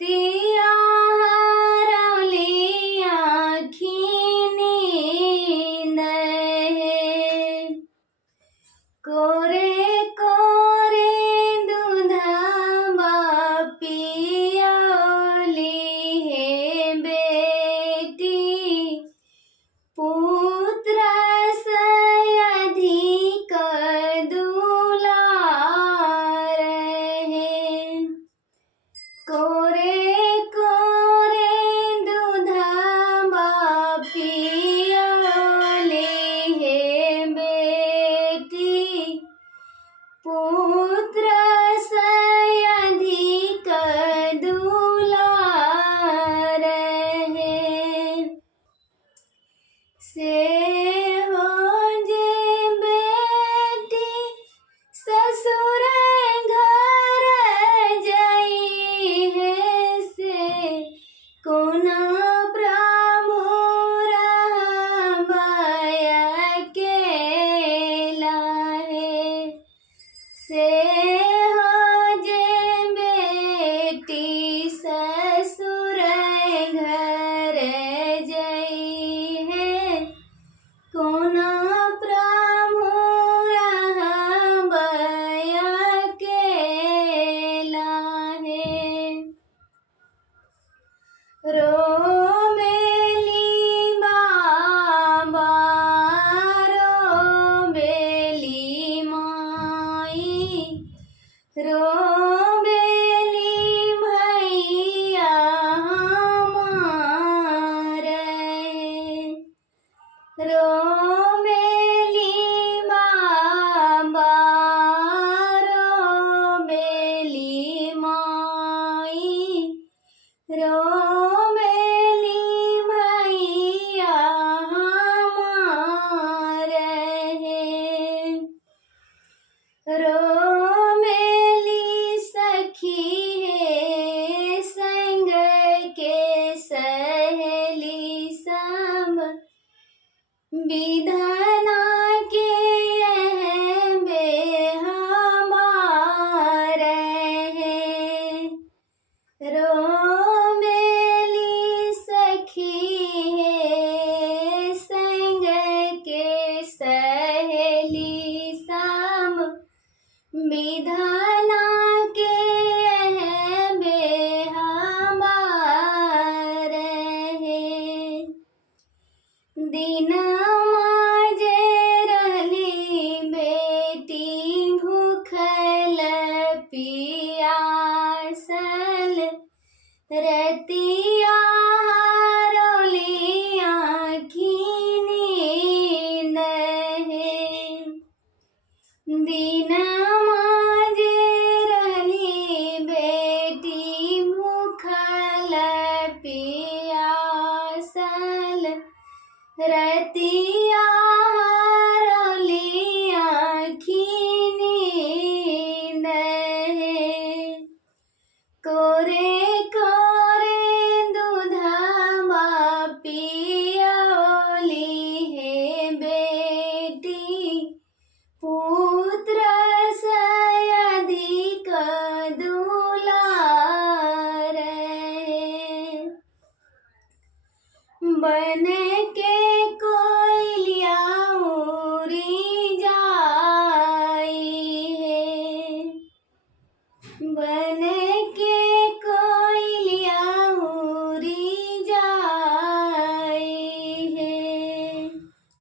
रतिया हरौली आँखी नींद है। कोरे कोरे दूधवा पियौली है बेटी, पुत्र से अधिक दुलार है। कोरे कोरे दूधवा पियौली है बेटी, पुत्र से अधिक दुलार है। से हो जे बेटी ससुर घर जई है, से कोना प्रभु रहबय अकेला है। से हो जे बेटी ससुर घर जई है, कोना प्रभु रहबय अकेला है। रोमेली बाबा रोमेली माई, रोमेली भैया हमारे। रोमेली बाबा रोमेली माई, रोमेली भैया हमारे हैं। रोमेली सखी है संग के सहेली सब, विधना के बेहमार है। रोमेली सखी है संग के सहेली सब, विधना के बेहमार है। दिन माजे रहली बेटी भूखल पियासल, रतिया हरौली आँखी नींद है। दिन माजे रहली बेटी भूखल पियासल, रतिया हरौली आँखी नींद है। कोरे कोरे दूधवा पियौली है बेटी, पुत्र से अधिक दुलार है। बन के कोयलिया उड़ी जाई है,